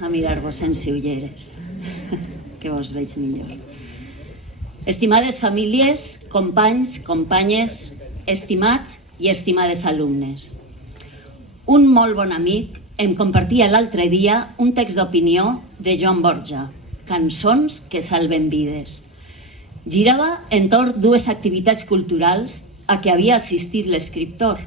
a mirar-vos sense ulleres, que vos veig millor. Estimades famílies, companys, companyes, estimats i estimades alumnes. Un molt bon amic em compartia l'altre dia un text d'opinió de Joan Borja, Cançons que salven vides. Girava entorn dues activitats culturals a què havia assistit l'escriptor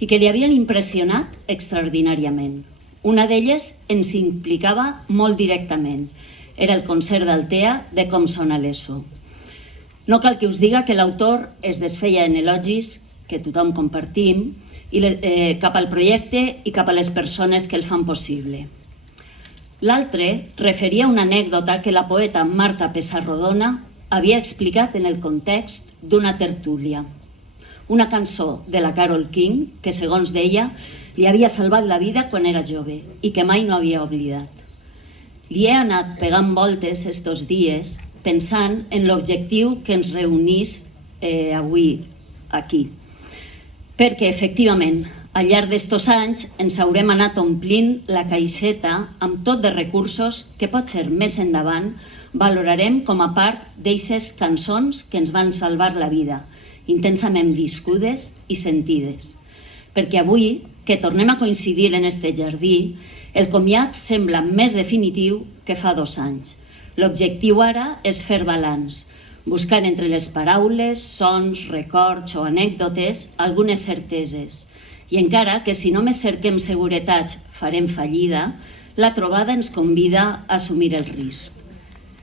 i que li havien impressionat extraordinàriament. Una d'elles ens implicava molt directament. Era el concert d'Altea de Com sona l'ESO. No cal que us diga que l'autor es desfeia en elogis que tothom compartim cap al projecte i cap a les persones que el fan possible. L'altre referia una anècdota que la poeta Marta Pessarrodona havia explicat en el context d'una tertúlia. Una cançó de la Carole King que, segons deia, li havia salvat la vida quan era jove i que mai no havia oblidat. Li he anat pegant voltes estos dies pensant en l'objectiu que ens reunís avui aquí. Perquè, efectivament, al llarg d'estos anys ens haurem anat omplint la caixeta amb tot de recursos que potser més endavant valorarem com a part d'eixes cançons que ens van salvar la vida, intensament viscudes i sentides. Perquè avui, que tornem a coincidir en este jardí, el comiat sembla més definitiu que fa 2 anys. L'objectiu ara és fer balanç, buscar entre les paraules, sons, records o anècdotes algunes certeses. I encara que si només cerquem seguretats farem fallida, la trobada ens convida a assumir el risc.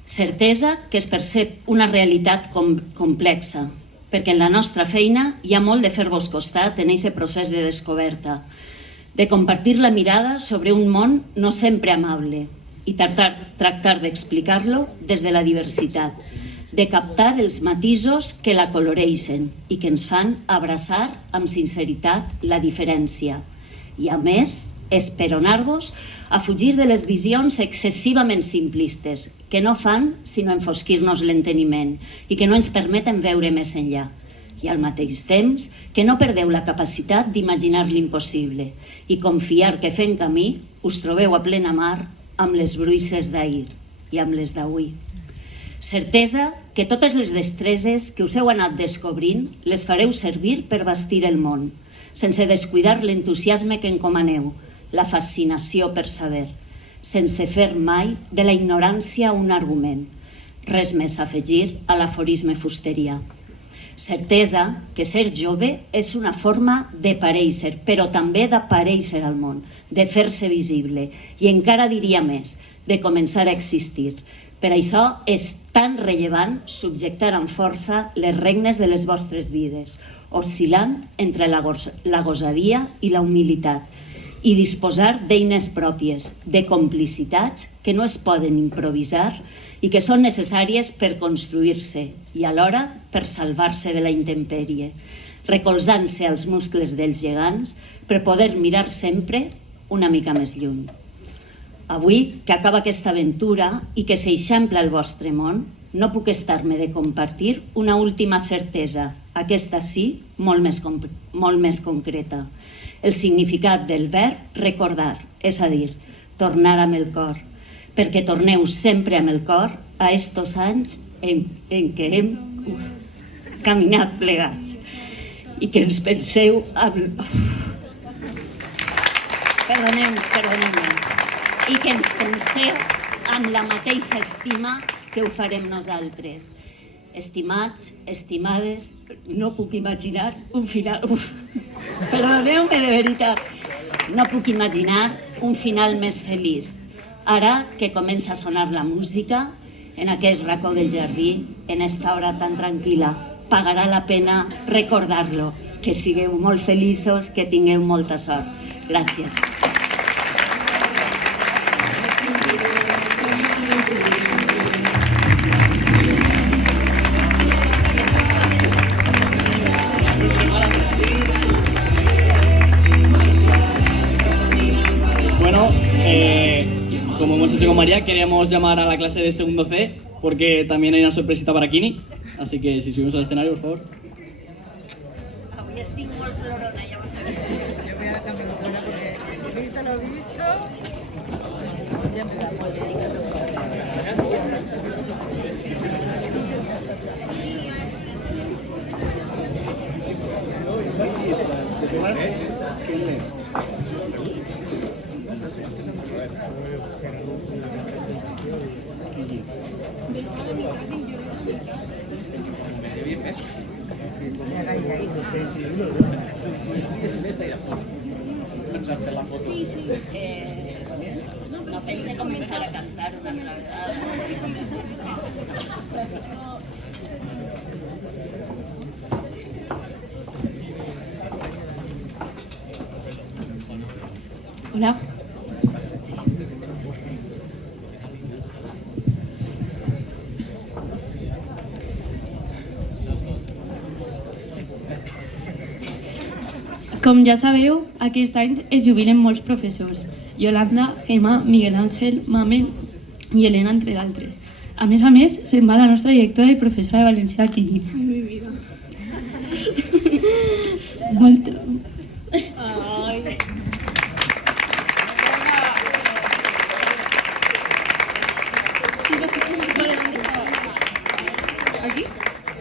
Certesa que es percep una realitat complexa, perquè en la nostra feina hi ha molt de fer-vos costat en aquest procés de descoberta, de compartir la mirada sobre un món no sempre amable i tractar d'explicar-lo des de la diversitat, de captar els matisos que la coloreixen i que ens fan abraçar amb sinceritat la diferència. I a més, esperonar-vos a fugir de les visions excessivament simplistes que no fan sinó enfosquir-nos l'enteniment i que no ens permeten veure més enllà. I al mateix temps que no perdeu la capacitat d'imaginar l'impossible i confiar que fent camí us trobeu a plena mar amb les bruixes d'ahir i amb les d'avui. Certesa que totes les destreses que us heu anat descobrint les fareu servir per bastir el món, sense descuidar l'entusiasme que encomaneu, la fascinació per saber, sense fer mai de la ignorància un argument. Res més a afegir a l'aforisme fusteria. Certesa que ser jove és una forma de parèixer, però també d'aparèixer al món, de fer-se visible i encara diria més, de començar a existir. Per això és tan rellevant subjectar amb força les regnes de les vostres vides, oscil·lant entre la gosadia i la humilitat i disposar d'eines pròpies, de complicitats que no es poden improvisar i que són necessàries per construir-se i alhora per salvar-se de la intempèrie, recolzant-se als muscles dels gegants per poder mirar sempre una mica més lluny. Avui, que acaba aquesta aventura i que s'eixampla el vostre món, no puc estar-me de compartir una última certesa, aquesta sí, molt més concreta. El significat del verb recordar, és a dir, tornar amb el cor, perquè torneu sempre amb el cor a estos anys en què hem caminat plegats i que ens penseu amb... Perdoneu-me. I que ens penseu amb la mateixa estima que ho farem nosaltres. Estimats, estimades, no puc imaginar un final... Perdoneu-me de veritat. No puc imaginar un final més feliç. Ara que comença a sonar la música, en aquest racó del jardí, en esta hora tan tranquil·la, pagarà la pena recordar-lo. Que sigueu molt feliços, que tingueu molta sort. Gràcies. Como hemos hecho con María, queríamos llamar a la clase de segundo C porque también hay una sorpresita para Kini. Así que si subimos al escenario, por favor. Avui estic molt plorona, ja ho sabeu. Yo voy a cambiar la cara porque ahorita lo he visto. No pense començar a cantar una altra vegada. Hola. Com ja sabeu, aquest any es jubilen molts professors. Yolanda, Gemma, Miguel Ángel, Mamen i Elena, entre d'altres. A més, se'n va la nostra directora i professora de valencià, Quini. Ai, mi vida. Molt... Ai. Aquí?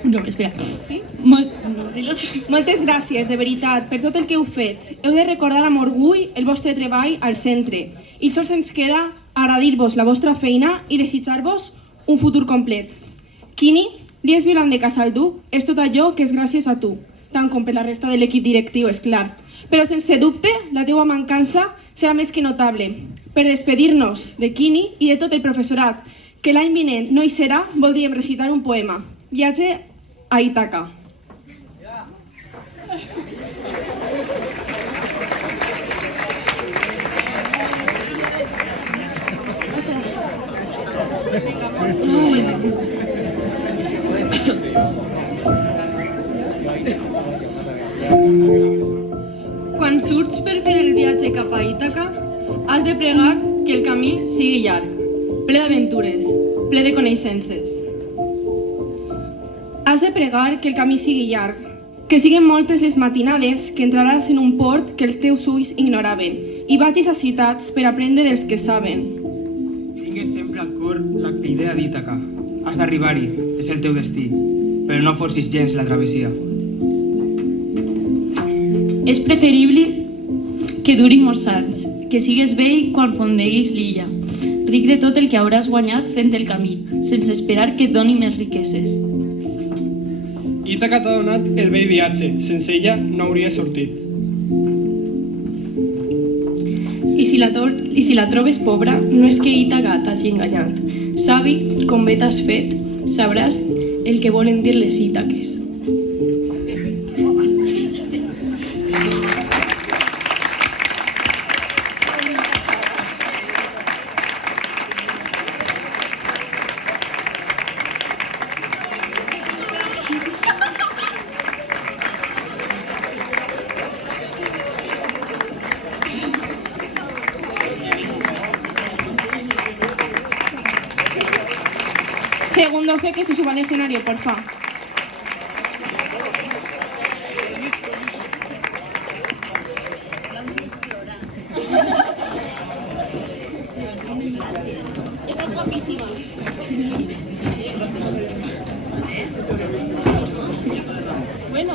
No, espera. Sí? No, dilo. Moltes gràcies, de veritat, per tot el que heu fet. Heu de recordar amb orgull el vostre treball al centre. I sols ens queda agradir-vos la vostra feina i desitjar-vos un futur complet. Quini, Lies Violant de Casalduc és tot allò que és gràcies a tu, tant com per la resta de l'equip directiu, és clar. Però sense dubte, la teua mancança serà més que notable. Per despedir-nos de Quini i de tot el professorat, que l'any vinent no hi serà, voldríem recitar un poema. Viatge a Ítaca. Quan surts per fer el viatge cap a Ítaca, has de pregar que el camí sigui llarg, ple d'aventures, ple de coneixences. Has de pregar que el camí sigui llarg, que siguin moltes les matinades que entraràs en un port que els teus ulls ignoraven i vagis a ciutats per aprendre dels que saben. Tingues sempre al cor la idea d'Ítaca. Has d'arribar-hi, és el teu destí, però no forcis gens la travessia. És preferible que duri molts anys, que sigues vell quan fondeguis l'illa, ric de tot el que hauràs guanyat fent el camí, sense esperar que et doni més riqueses. Ítaca t'ha donat el vell viatge, sense ella no hauria sortit. I si la trobes pobra, no és que Ítaca t'hagi enganyat. Savi, com bé t'has fet, sabràs el que volen dir les Ítaques. Segundo C, que se suba al escenario, porfa. Estás guapísima. Bueno,